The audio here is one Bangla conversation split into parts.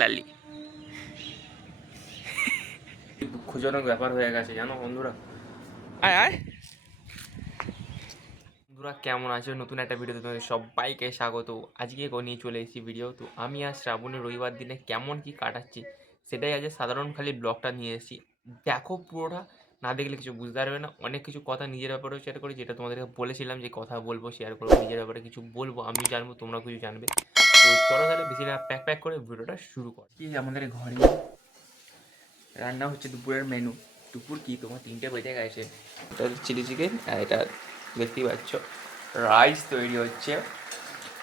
লালি দুঃখজনক ব্যাপার হয়ে গেছে জানো বন্ধুরা। আয় আয় বন্ধুরা, কেমন আছো? নতুন একটা ভিডিওতে তোমাদের সবাইকে স্বাগত। আজকে নিয়ে চলে এসেছি ভিডিও। তো আমি আজ শ্রাবণের রবিবার দিনে কেমন কি কাটাচ্ছি সেটাই আজ সাধারণ খালি ব্লগটা নিয়ে এসেছি। দেখো পুরোটা, না দেখলে কিছু বুঝতে পারবে না। অনেক কিছু কথা নিজের ব্যাপারেও শেয়ার করি, যেটা তোমাদেরকে বলেছিলাম যে কথা বলবো, শেয়ার করবো, নিজের ব্যাপারে কিছু বলবো, আমি জানবো, তোমরা কিছু জানবে। তো চলো তাহলে বেশি না প্যাক প্যাক করে ভিডিওটা শুরু কর। কি আমাদের ঘরে রান্না হচ্ছে দুপুরের মেনু। দুপুর কি তোমার 3টে বেজে গেছে। এটা চিলি চিকেন, আর এটা দেখতেই পাচ্ছ রাইস তৈরি হচ্ছে।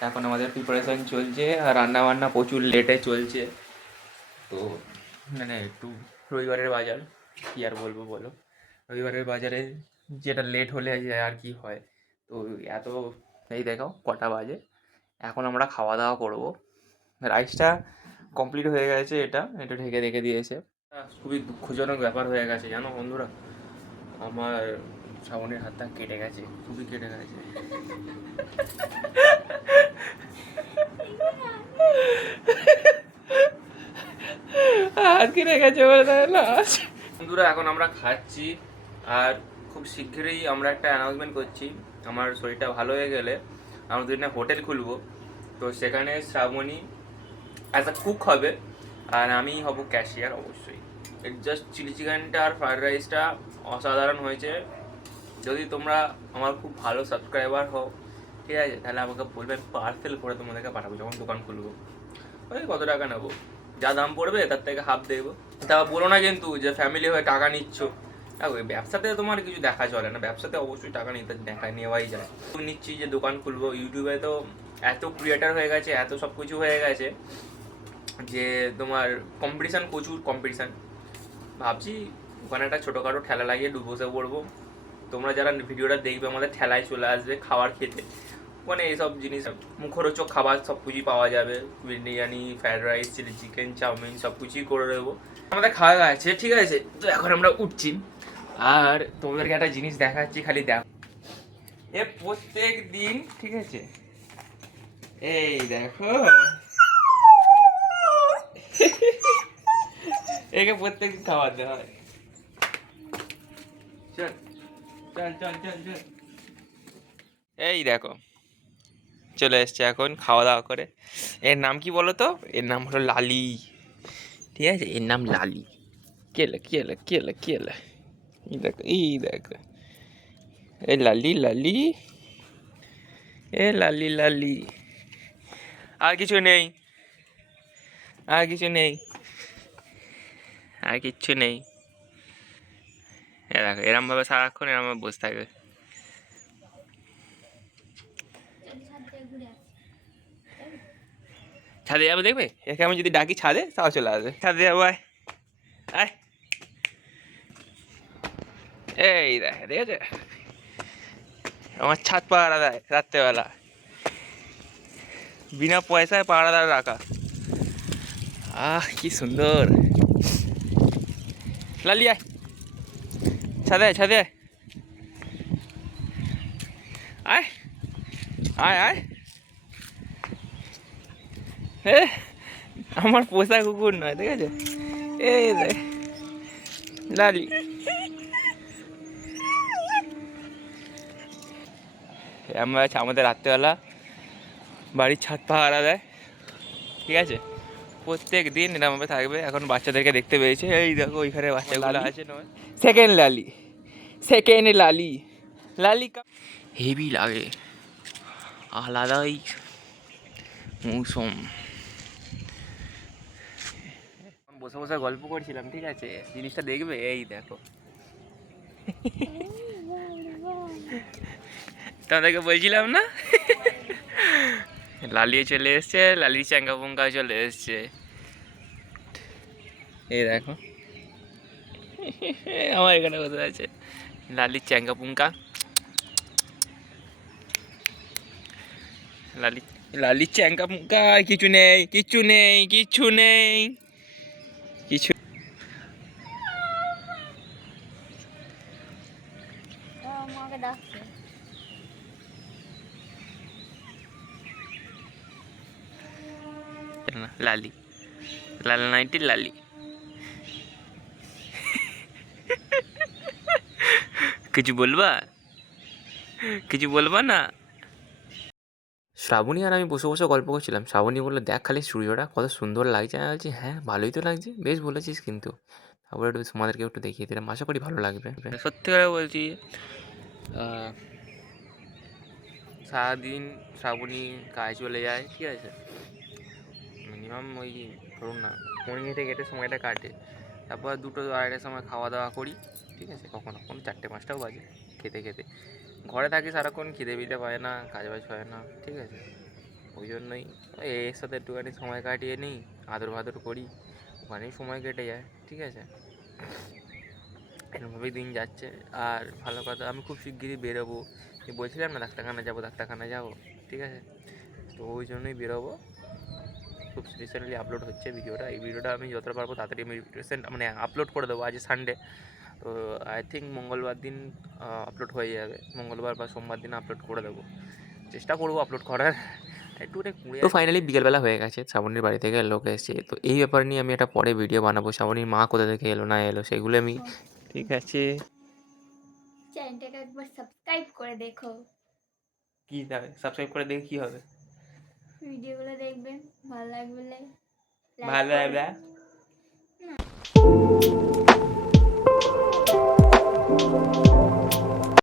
এখন আমাদের প্রিপারেশান চলছে, আর রান্না বান্না প্রচুর লেটে চলছে। তো মানে একটু রবিবারের বাজার, কী আর বলবো বলো। রবিবারের বাজারে যেটা লেট হলে আর কি হয়। তো এত, এই দেখো কটা বাজে, এখন আমরা খাওয়া দাওয়া করবো। রাইসটা কমপ্লিট হয়ে গেছে, এটা এটা ঢেকে রেখে দিয়েছে। খুবই দুঃখজনক ব্যাপার হয়ে গেছে জানো বন্ধুরা। আমার শ্রাবণের হাতটা কেটে গেছে, খুবই কেটে গেছে। হাত কেটে গেছে বলে বন্ধুরা, এখন আমরা খাচ্ছি। আর খুব শীঘ্রই আমরা একটা অ্যানাউন্সমেন্ট করছি। আমার শরীরটা ভালো হয়ে গেলে আমরা দুদিনে হোটেল খুলবো। তো সেখানে শ্রাবণী অ্যাজ আ কুক হবে, আর আমি হব ক্যাশিয়ার অবশ্যই। জাস্ট চিলি চিকেনটা আর ফ্রায়েড রাইসটা অসাধারণ হয়েছে। যদি তোমরা আমার খুব ভালো সাবস্ক্রাইবার হও, ঠিক আছে, তাহলে আমাকে বলবে, পার্সেল করে তোমাদেরকে পাঠাবো যখন দোকান খুলবো। ওই কত টাকা নেবো, যা দাম পড়বে তার থেকে হাফ দেবো। তা বলো না কিন্তু যে ফ্যামিলি হয়ে টাকা নিচ্ছ। দেখো ব্যবসাতে তোমার কিছু দেখা চলে না, ব্যবসাতে অবশ্যই টাকা নিতে নেওয়াই যায়। নিচ্ছি যে দোকান খুলবো। ইউটিউবে তো এত ক্রিয়েটার হয়ে গেছে, এত সব কিছু হয়ে গেছে যে তোমার কম্পিটিশান, প্রচুর কম্পিটিশান। ভাবছি ওখানে একটা ছোটোখাটো ঠেলা লাগিয়ে বসে পড়বো। তোমরা যারা ভিডিওটা দেখবে আমাদের ঠেলায় চলে আসবে খাবার খেতে। ওখানে এইসব জিনিস মুখরোচক খাবার সব কিছুই পাওয়া যাবে। Biryani, fried rice, chilli chicken, chowmein সব কিছুই করে দেবো। আমাদের খাওয়া আছে, ঠিক আছে। তো এখন আমরা উঠছি, আর তোমাদেরকে একটা জিনিস দেখাচ্ছি, খালি দেখো। এ প্রত্যেক দিন, ঠিক আছে, এই দেখো, একে প্রত্যেকদিন খাবার দেওয়া হয়। চল চল চল চল চল, এই দেখো চলে এসছে এখন খাওয়া দাওয়া করে। এর নাম কি বলো তো? এর নাম হলো লালি, ঠিক আছে, এর নাম লালি। কেলে কেলে কেলে কেলে, এই দেখো, এই দেখো, এই লালি লালি, এ লালি লালি। আর কিছু নেই, আর কিছু নেই, আর কিচ্ছু নেই। এ দেখো এরম ভাবে সারাক্ষণ এরম ভাবে বসে থাকবে। ছাদে যাবো দেখবে, একে আমি যদি ডাকি ছাদে তাও চলে আসবে। ছাদে যাবো, আয় আয়, এই দেখ, ঠিক আছে, আমার ছাদ পাহারা দেয় রাত্রেবেলা, বিনা পয়সায় পাহারাদার রাখা। আহ কি সুন্দর। লালি আয়, ছাদে আয়, ছাদে আয়, আয় আয় আয়। হে, আমার পোষা কুকুর নয়, ঠিক আছে। এই দেখ লালি, আমরা আমাদের রাত্রেবেলা বাড়ির ছাদ পাহারা দেয়, ঠিক আছে। প্রত্যেক দিন এরমভাবে থাকবে। এখন বাচ্চাদেরকে দেখতে পেয়েছে, এই দেখো ওইখানে বাচ্চাগুলো আছে। নয় সেকেন্ড লালি, সেকেন্ড লালি, লালি হেভি লাগে, আলাদাই মৌসুম। বসে বসে গল্প করছিলাম, ঠিক আছে, জিনিসটা দেখবে, এই দেখো। তোমাদেরকে বলছিলাম না, লালিয়ে চলে এসছে, লালির চ্যাঙ্গা পুঙ্গা চলে এসছে, এই দেখো। আমার এখানে বসে আছে লালির চ্যাঙ্গা পুঙ্গা, লালি লালির চ্যাঙ্গা পুঙ্গা। কিছু নেই, কিচ্ছু নেই, কিচ্ছু নেই, কিছু লালি লাল নাইটি লালি। কিছু বলবা? কিছু বলবা না? শ্রাবণী আর আমি বসে বসে গল্প করছিলাম। শ্রাবণী বললো, দেখ খালি সূর্যটা কত সুন্দর লাগছে। আমি বলছি হ্যাঁ ভালোই তো লাগছে, বেশ বলেছিস কিন্তু। তারপরে একটু তোমাদেরকে একটু দেখিয়ে দিলাম, আশা করি ভালো লাগবে। সত্যি করে বলছি, সারাদিন শ্রাবণী কাজে চলে যায়, ঠিক আছে, মিনিমাম ওই ধরুন না 15 সময়টা কাটে। তারপর 2-2:30টার সময় খাওয়া দাওয়া করি, ঠিক আছে, কখনো কখনো 4-5টাও বাজে খেতে খেতে। ঘরে থাকি সারাক্ষণ, খিদে বিদে পায় না, কাজ বাজ হয় না, ঠিক আছে, ওই জন্যই এর সাথে একটুখানি সময় কাটিয়ে নিই, আদর ভাদর করি, ওখানেই সময় কেটে যায়, ঠিক আছে, এরকমভাবেই দিন যাচ্ছে। আর ভালো কথা, আমি খুব শিগগিরই বেরোবো, বলছিলাম না ডাক্তারখানা যাবো, ঠিক আছে, তো ওই জন্যই বেরোবো। খুব রিসেন্টলি আপলোড হচ্ছে ভিডিওটা, এই ভিডিওটা আমি যতটা পারবো তাড়াতাড়ি আমি মানে আপলোড করে দেবো। আজ সানডে, তো আই থিঙ্ক মঙ্গলবার দিন আপলোড হয়ে যাবে, মঙ্গলবার বা সোমবার দিন আপলোড করে দেবো, চেষ্টা করবো আপলোড করার। তো ফাইনালি বিকেলবেলা হয়ে গেছে, শ্রাবণীর বাড়ি থেকে লোক এসেছে, তো এই ব্যাপার নিয়ে আমি একটা পরে ভিডিও বানাবো, শ্রাবণীর মা কোথা থেকে এলো না এলো সেগুলো আমি, ঠিক আছে। চ্যানেলটাকে একবার সাবস্ক্রাইব করে দেখো, কি যাবে সাবস্ক্রাইব করে দেখে কি হবে? ভিডিওগুলো দেখবেন, ভালো লাগবে, ভালো লাইক লাগবে। করবেন।